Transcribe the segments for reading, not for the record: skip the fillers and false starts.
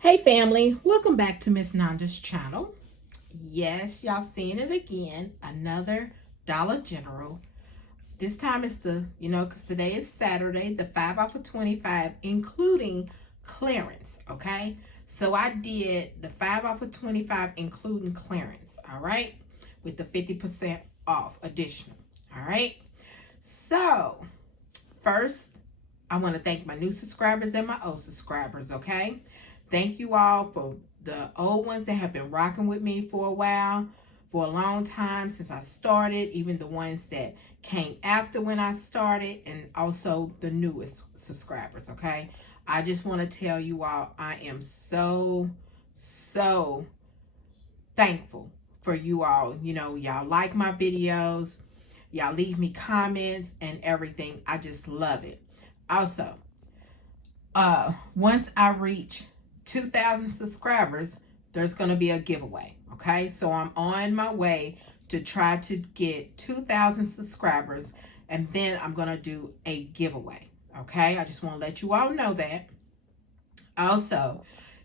Hey family, welcome back to Miss Nanda's channel. Yes, y'all seeing it again, another Dollar General. This time it's because today is Saturday, the 5 off of 25, including clearance, okay? So I did the 5 off of 25, including clearance, all right? With the 50% off additional, all right? So, first, I want to thank my new subscribers and my old subscribers, okay? Thank you all for the old ones that have been rocking with me for a while, for a long time since I started, even the ones that came after when I started, and also the newest subscribers, okay? I just want to tell you all, I am so thankful for you all. You know, y'all like my videos, y'all leave me comments and everything. I just love it. Also, once I reach 2,000 subscribers, there's going to be a giveaway, okay? So I'm on my way to try to get 2,000 subscribers, and then I'm going to do a giveaway, okay? I just want to let you all know that. Also,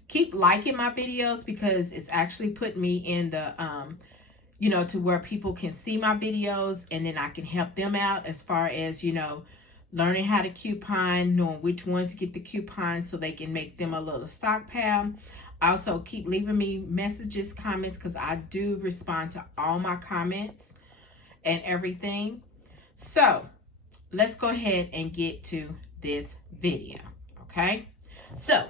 keep liking my videos because it's actually put me in the, to where people can see my videos, and then I can help them out as far as, learning how to coupon, knowing which ones to get the coupons so they can make them a little stockpile. Also, keep leaving me messages, comments, because I do respond to all my comments and everything. So, let's go ahead and get to this video, okay? So,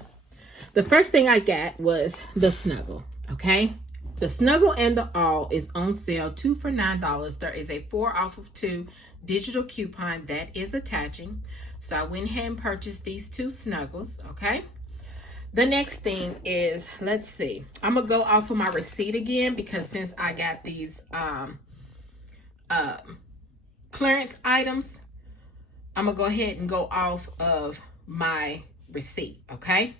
the first thing I got was the Snuggle, okay? The Snuggle and the All is on sale, 2 for $9. There is a 4 off of 2 digital coupon that is attaching. So I went ahead and purchased these 2 Snuggles, okay? The next thing is, let's see. I'm going to go off of my receipt again because since I got these clearance items, I'm going to go ahead and go off of my receipt, okay?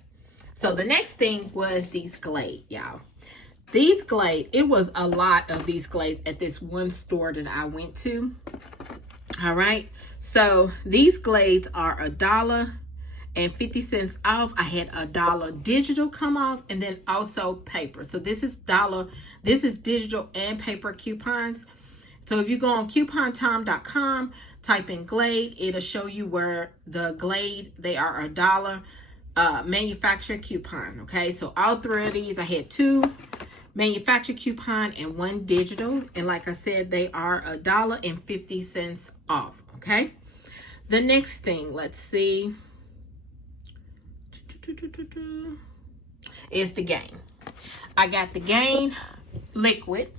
So the next thing was these Glade, y'all. These Glade, it was a lot of these Glades at this one store that I went to. All right, so these Glades are $1.50 off. I had $1 digital come off, and then also paper. So this is digital and paper coupons. So if you go on coupontom.com, type in Glade, it'll show you where the Glade, they are $1 manufacturer coupon. Okay, so all 3 of these, I had 2 manufacturer coupon and 1 digital, and like I said, they are $1.50 off. Okay, the next thing, let's see, is the Gain. I got the Gain liquid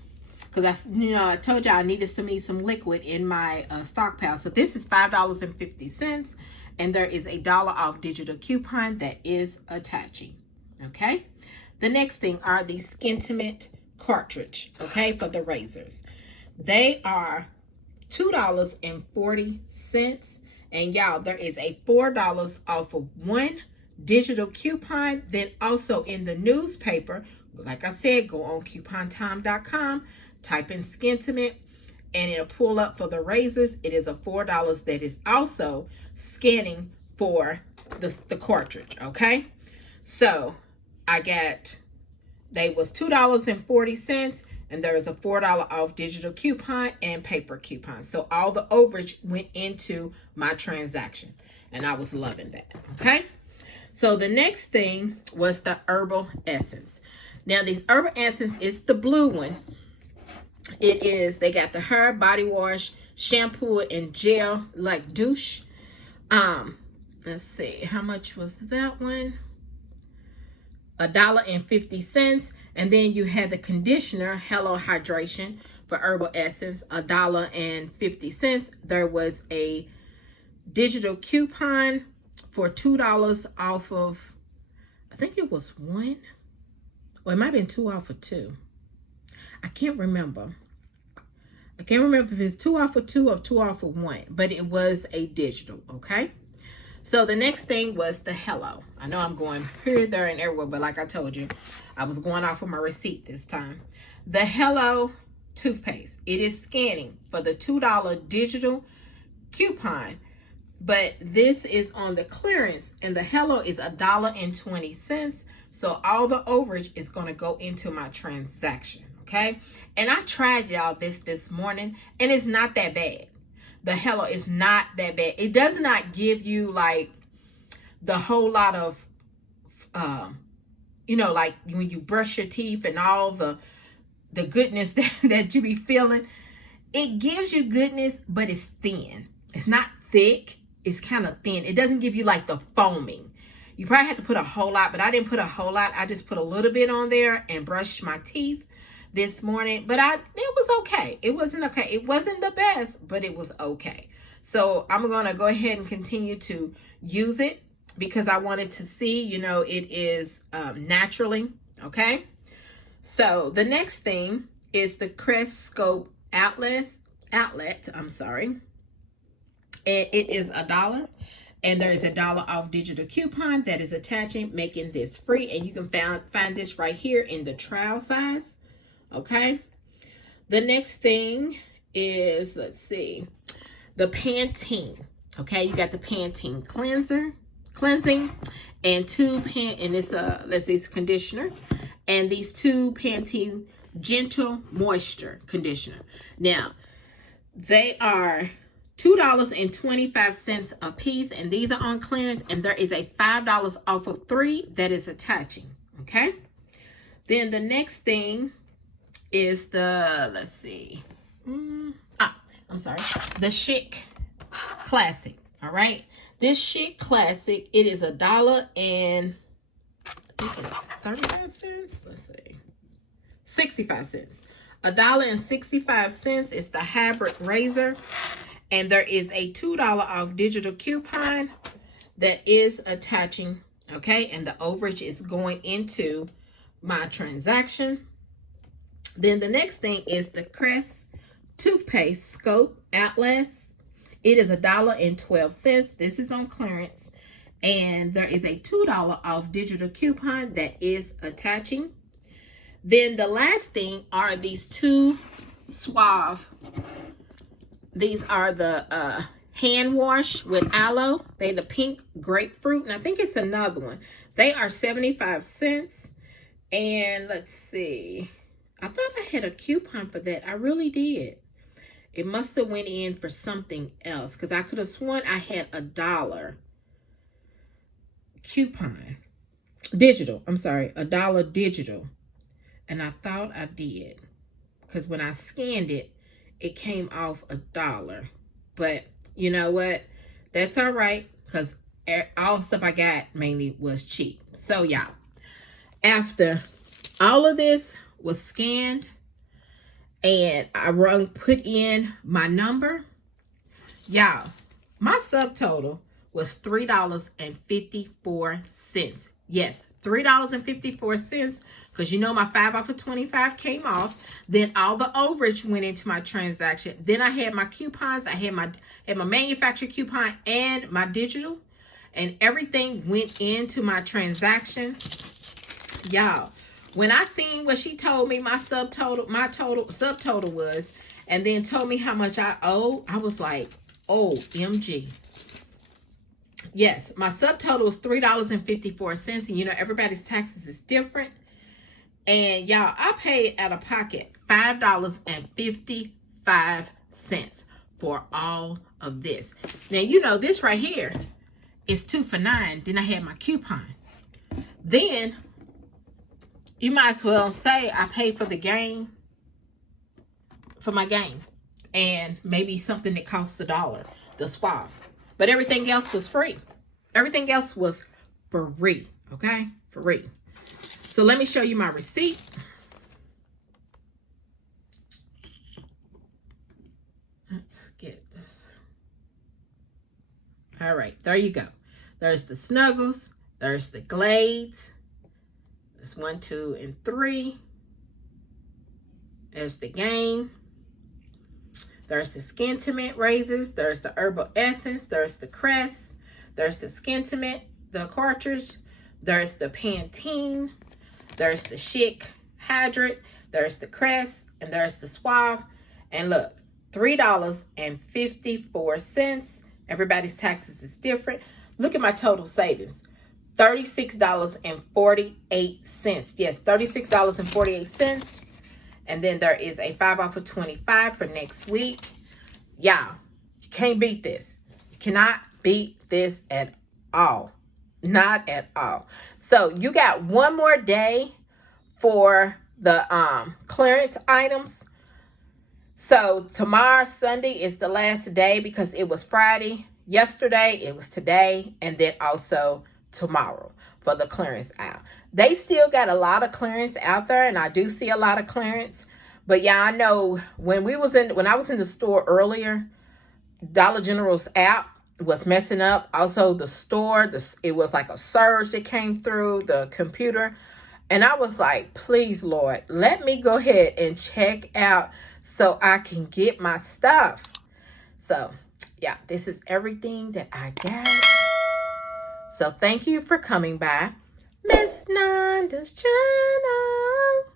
because I told y'all I needed some liquid in my stockpile. So this is $5.50, and there is a $1 off digital coupon that is attaching. Okay. The next thing are the Skintimate cartridge, okay, for the razors. They are $2.40, and y'all, there is a $4 off of 1 digital coupon. Then also in the newspaper, like I said, go on coupontime.com, type in Skintimate, and it'll pull up for the razors. It is a $4 that is also scanning for the cartridge, okay? So they was $2.40, and there is a $4 off digital coupon and paper coupon. So all the overage went into my transaction, and I was loving that, okay? So the next thing was the Herbal Essence. Now this Herbal Essence is the blue one. They got the hair, body wash, shampoo, and gel, like douche. Let's see, how much was that one? $1.50, and then you had the conditioner, Hello Hydration, for Herbal Essence, $1.50. There was a digital coupon for $2 off of, I think it was 1, or it might have been 2 off of 2. I can't remember. I can't remember if it's 2 off of 2 or 2 off of 1, but it was a digital, okay? So the next thing was the Hello. I know I'm going here, there, and everywhere, but like I told you, I was going off of my receipt this time. The Hello toothpaste. It is scanning for the $2 digital coupon, But this is on the clearance, and the Hello is $1.20. So all the overage is going to go into my transaction, okay? And I tried, y'all, this morning, and it's not that bad. The Hello is not that bad. It does not give you like the whole lot of, you know, like when you brush your teeth and all the goodness that you be feeling. It gives you goodness, but it's thin. It's not thick. It's kind of thin. It doesn't give you like the foaming. You probably have to put a whole lot, but I didn't put a whole lot. I just put a little bit on there and brushed my teeth this morning. But it was okay. It wasn't okay. It wasn't the best, but it was okay. So I'm going to go ahead and continue to use it because I wanted to see, you know, it is naturally, okay? So the next thing is the Crest Scope outlet, I'm sorry. And it is $1. And there is $1 off digital coupon that is attaching, making this free. And you can find this right here in the trial size. Okay. The next thing is, let's see, the Pantene. Okay, you got the Pantene cleansing, and it's conditioner, and these two Pantene gentle moisture conditioner. Now, they are $2.25 a piece, and these are on clearance, and there is a $5 off of 3 that is attaching. Okay. Then the next thing is the, let's see, I'm sorry, the Chic Classic. All right, this Chic Classic, it is $1 and I think it's 35 cents. Let's see, 65 cents. $1.65 is the hybrid razor, and there is a $2 off digital coupon that is attaching. Okay, and the overage is going into my transaction. Then the next thing is the Crest Toothpaste Scope Atlas. It is $1.12. This is on clearance, and there is a $2 off digital coupon that is attaching. Then the last thing are these two Suave. These are the hand wash with aloe. They're the pink grapefruit, and I think it's another one. They are 75 cents. And let's see, I thought I had a coupon for that. I really did. It must have went in for something else, because I could have sworn I had $1 coupon. Digital. I'm sorry, $1 digital. And I thought I did, because when I scanned it, it came off $1. But you know what? That's all right, because all stuff I got mainly was cheap. So y'all, after all of this was scanned and I put in my number, y'all, my subtotal was $3.54. Yes, $3.54, because you know my 5 off of 25 came off. Then all the overage went into my transaction. Then I had my coupons. I had my manufacturer coupon and my digital, and everything went into my transaction. Y'all, when I seen what she told me my subtotal was, and then told me how much I owe, I was like, OMG. Yes, my subtotal was $3.54, and you know everybody's taxes is different. And y'all, I paid out of pocket $5.55 for all of this. Now, you know, this right here is 2 for $9. Then I had my coupon. Then you might as well say I paid for the game, for my game, and maybe something that costs $1, the Suave. But everything else was free. Everything else was free, okay? Free. So let me show you my receipt. Let's get this. All right, there you go. There's the Snuggles. There's the Glades. That's 1, 2, and 3. There's the game. There's the Skintimate razors. There's the Herbal Essence. There's the Crest. There's the Skintimate, the cartridge. There's the Pantene. There's the Chic Hydrate. There's the Crest. And there's the Suave. And look, $3.54. Everybody's taxes is different. Look at my total savings. $36.48. Yes, $36.48. And then there is a 5 off of 25 for next week. Y'all, you can't beat this. You cannot beat this at all. Not at all. So you got one more day for the clearance items. So tomorrow, Sunday, is the last day because it was Friday. Yesterday, it was today, and then also tomorrow for the clearance aisle. They still got a lot of clearance out there, and I do see a lot of clearance. But yeah, I know when I was in the store earlier, Dollar General's app was messing up. Also, the store, it was like a surge that came through the computer. And I was like, please, Lord, let me go ahead and check out so I can get my stuff. So, yeah, this is everything that I got. So, thank you for coming by Miss Nanda's channel.